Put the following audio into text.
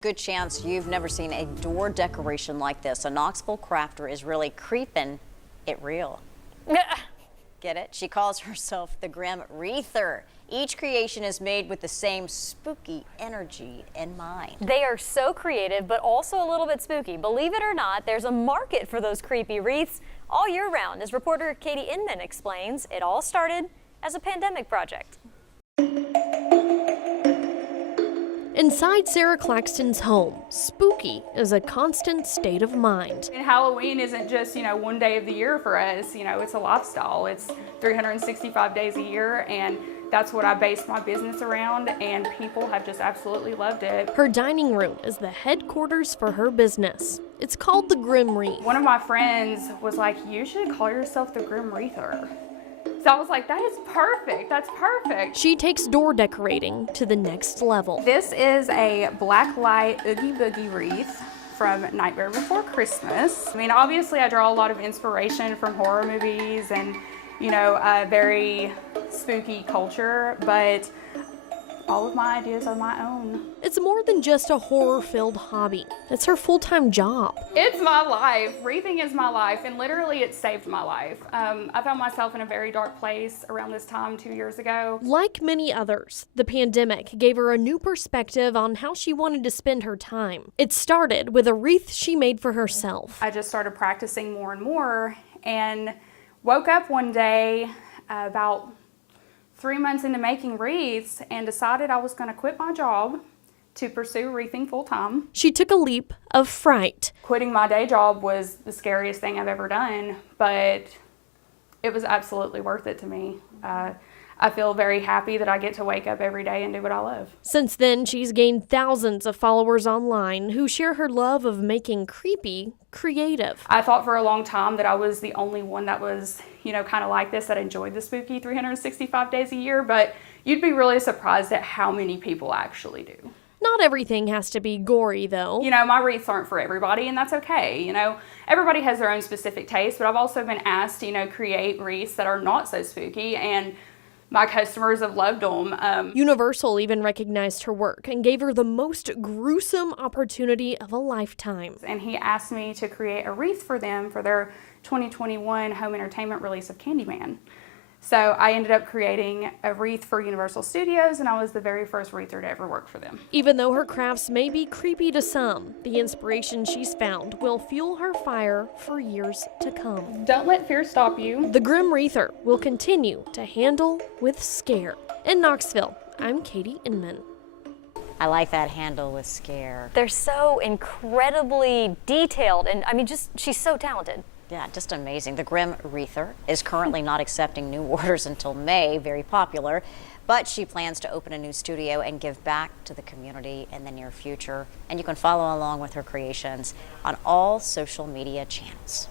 Good chance you've never seen a door decoration like this. A Knoxville crafter is really creeping it real. Get it? She calls herself the Grim Wreather. Each creation is made with the same spooky energy in mind. They are so creative, but also a little bit spooky. Believe it or not, there's a market for those creepy wreaths all year round. As reporter Katie Inman explains, it all started as a pandemic project. Inside Sarah Claxton's home, spooky is a constant state of mind. And Halloween isn't just, one day of the year for us, it's a lifestyle. It's 365 days a year, and that's what I based my business around, and people have just absolutely loved it. Her dining room is the headquarters for her business. It's called the Grim Wreath. One of my friends was like, "You should call yourself the Grim Wreather." So I was like, that is perfect, that's perfect. She takes door decorating to the next level. This is a black light Oogie Boogie wreath from Nightmare Before Christmas. Obviously I draw a lot of inspiration from horror movies and, very spooky culture, but all of my ideas are my own. It's more than just a horror-filled hobby. It's her full-time job. It's my life. Wreathing is my life, and literally it saved my life. I found myself in a very dark place around this time 2 years ago. Like many others, the pandemic gave her a new perspective on how she wanted to spend her time. It started with a wreath she made for herself. I just started practicing more and more, and woke up one day about 3 months into making wreaths and decided I was going to quit my job to pursue wreathing full time. She took a leap of fright. Quitting my day job was the scariest thing I've ever done, but it was absolutely worth it to me. I feel very happy that I get to wake up every day and do what I love. Since then, she's gained thousands of followers online who share her love of making creepy creative. I thought for a long time that I was the only one that was, kind of like this, that enjoyed the spooky 365 days a year, but you'd be really surprised at how many people actually do. Not everything has to be gory, though. My wreaths aren't for everybody, and that's okay. Everybody has their own specific taste, but I've also been asked to, create wreaths that are not so spooky, and my customers have loved them. Universal even recognized her work and gave her the most gruesome opportunity of a lifetime. And he asked me to create a wreath for them for their 2021 home entertainment release of Candyman. So I ended up creating a wreath for Universal Studios, and I was the very first wreather to ever work for them. Even though her crafts may be creepy to some, the inspiration she's found will fuel her fire for years to come. Don't let fear stop you. The Grim Wreather will continue to handle with scare. In Knoxville, I'm Katie Inman. I like that handle with scare. They're so incredibly detailed, and she's so talented. Yeah, just amazing. The Grim Wreather is currently not accepting new orders until May, very popular, but she plans to open a new studio and give back to the community in the near future. And you can follow along with her creations on all social media channels.